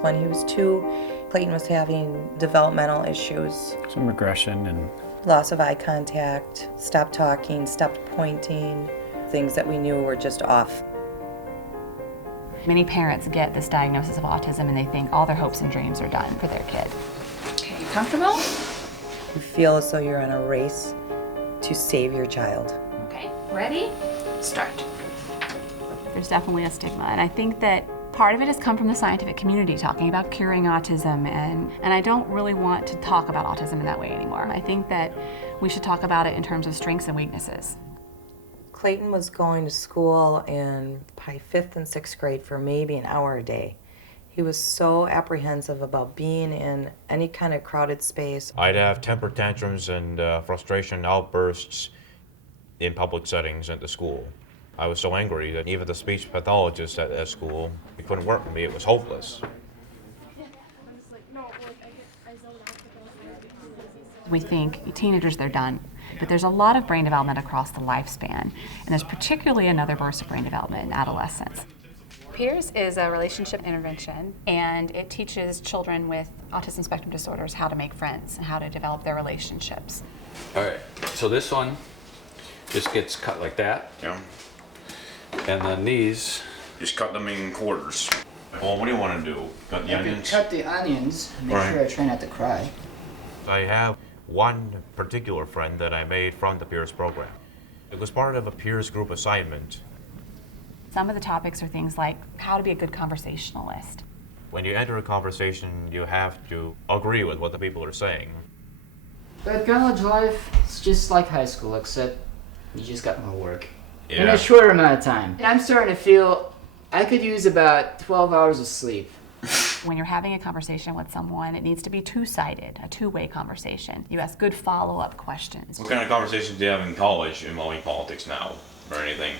When he was 2, Clayton was having developmental issues. Some regression and Loss of eye contact, stopped talking, stopped pointing, things that we knew were just off. Many parents get this diagnosis of autism and they think all their hopes and dreams are done for their kid. Okay, you comfortable? You feel as though you're in a race to save your child. Okay, ready? Start. There's definitely a stigma, and I think that part of it has come from the scientific community talking about curing autism, and I don't really want to talk about autism in that way anymore. I think that we should talk about it in terms of strengths and weaknesses. Clayton was going to school in probably 5th and 6th grade for maybe an hour a day. He was so apprehensive about being in any kind of crowded space. I'd have temper tantrums and frustration outbursts in public settings at the school. I was so angry that even the speech pathologist at school, he couldn't work with me. It was hopeless. We think teenagers, they're done. But there's a lot of brain development across the lifespan, and there's particularly another burst of brain development in adolescence. Peers is a relationship intervention, and it teaches children with autism spectrum disorders how to make friends and how to develop their relationships. All right, so this one just gets cut like that, Yeah. and then these, Just cut them in quarters. Well, what do you want to do? Cut the If you onions? cut the onions, make Right. sure I try not to cry. I have one particular friend that I made from the Peers program. It was part of a Peers group assignment. Some of the topics are things like how to be a good conversationalist. When you enter a conversation, you have to agree with what the people are saying. But college life, it's just like high school, except you just got more work. In Yeah. a shorter amount of time. And I'm starting to feel I could use about 12 hours of sleep. When you're having a conversation with someone, it needs to be two-sided, a two-way conversation. You ask good follow-up questions. What kind of conversations do you have in college involving politics now, or anything?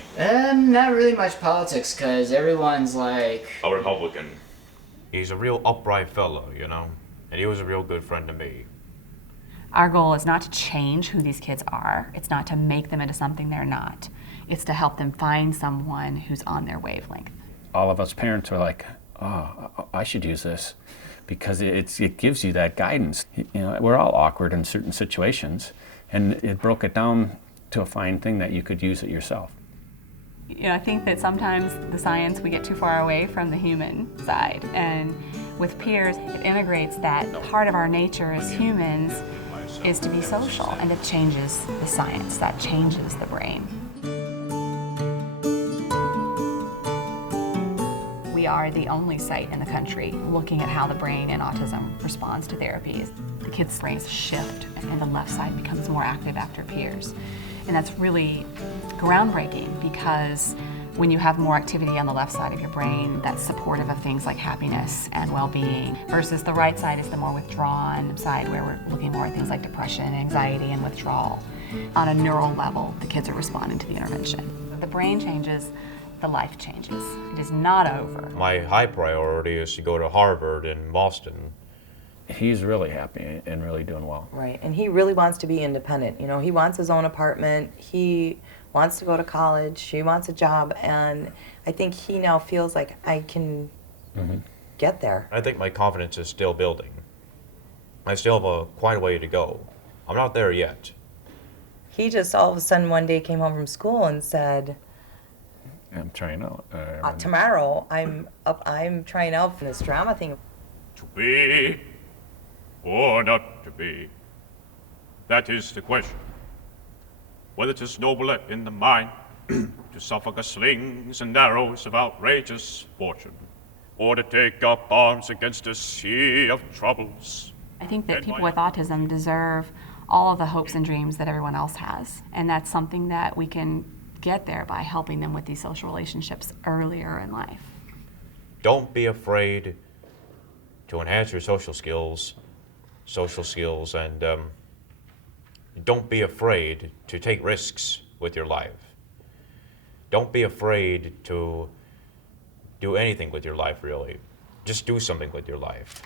Not really much politics, because everyone's like, A Republican. He's a real upright fellow, you know, and he was a real good friend to me. Our goal is not to change who these kids are. It's not to make them into something they're not. It's to help them find someone who's on their wavelength. all of us parents are like, oh, I should use this because it gives you that guidance. You know, we're all awkward in certain situations, and it broke it down to a fine thing that you could use it yourself. You know, I think that sometimes the science, we get too far away from the human side. And with peers, it integrates that part of our nature as humans is to be social, and it changes the science, that changes the brain. We are the only site in the country looking at how the brain in autism responds to therapies. The kids' brains shift and the left side becomes more active after peers. And that's really groundbreaking because when you have more activity on the left side of your brain that's supportive of things like happiness and well-being, versus the right side is the more withdrawn side where we're looking more at things like depression, anxiety, and withdrawal. On a neural level, the kids are responding to the intervention. The brain changes, the life changes. It is not over. My high priority is to go to Harvard in Boston. He's really happy and really doing well. Right, and he really wants to be independent. You know, he wants his own apartment. He wants to go to college. He wants a job, and I think he now feels like I can get there. I think my confidence is still building. I still have quite a way to go. I'm not there yet. He just all of a sudden one day came home from school and said, I'm trying out. tomorrow I'm trying out for this drama thing. To be or not to be? That is the question. Whether 'tis nobler in the mind to suffer the slings and arrows of outrageous fortune, or to take up arms against a sea of troubles. I think that people with autism deserve all of the hopes and dreams that everyone else has. And that's something that we can get there by helping them with these social relationships earlier in life. Don't be afraid to enhance your social skills, and don't be afraid to take risks with your life. Don't be afraid to do anything with your life, really. Just do something with your life.